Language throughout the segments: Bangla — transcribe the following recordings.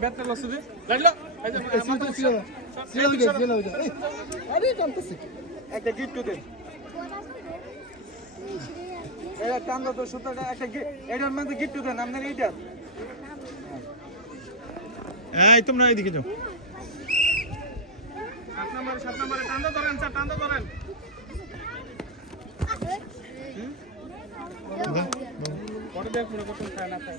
ব্যাটটা লসে দে লাগলো এই যে আরে টানতেছে একটা গিফট দে এটা টান দাও তো সুতাটা একটা এটার মধ্যে গিফট দেন আপনার এইটা এই তোমরা এইদিকে যাও 7 নম্বরে টান দাও ধরেন স্যার টান দাও ধরেন পরে দেখ পুরো কত খায় না খায়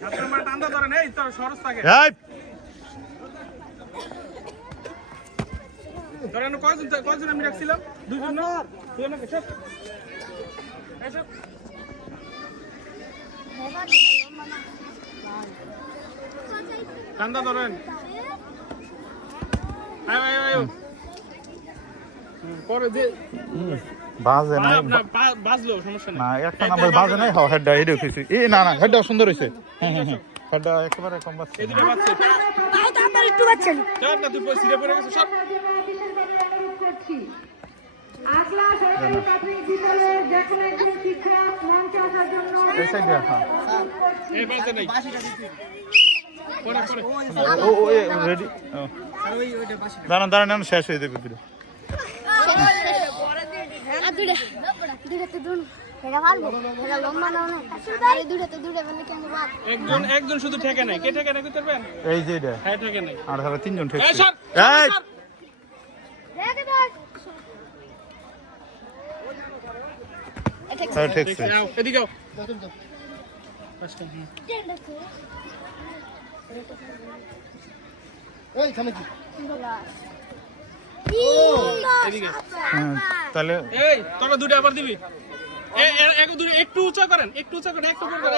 7 নম্বরে টান দাও ধরেন এই তো সরস থাকে এই ধরেন কয়জন আমি রাখছিলাম দুইজন না দুইজন না এসব এসব টান্দা ধরেন আয় আয় আয় পরে দে বাজে না বাজলো সমস্যা নেই না একটা নাম্বার বাজে নাই হেডটা এই দেখেছি এই না না হেডটা সুন্দর হইছে হ্যাঁ হ্যাঁ হ্যাঁ হেডটা একেবারে কম বাজছে এই দুটো বাজছে তাও তো আমার একটু বাচ্চা নেই চল না তুই সিরে পড়ে গেছিস সব আকলা সরকারি প্রাথমিক বিদ্যালয়ের যেকোনো একজন শিক্ষক মঞ্চে আসার জন্য এই সাইডে হ্যাঁ এই বাজে নাই পরে পরে ও ও রেডি দাঁড়ান দাঁড়ান এখন শেষ হয়ে যাবে ভিডিও একজন শুধু ঠেকে নাই কে ঠেকে নাই করতে পারবেন এই যে এটা হ্যাঁ ঠেকে নাই আর ধরে তিনজন ঠেকছে এই সর এই হ্যাঁ ঠেকছে এদিকে যাও এই থামে কি তাহলে এই তোরা দুটো আবার দিবি একটু উঁচা করেন একটু উঁচা করেন একটু উঁচা করেন একটু করে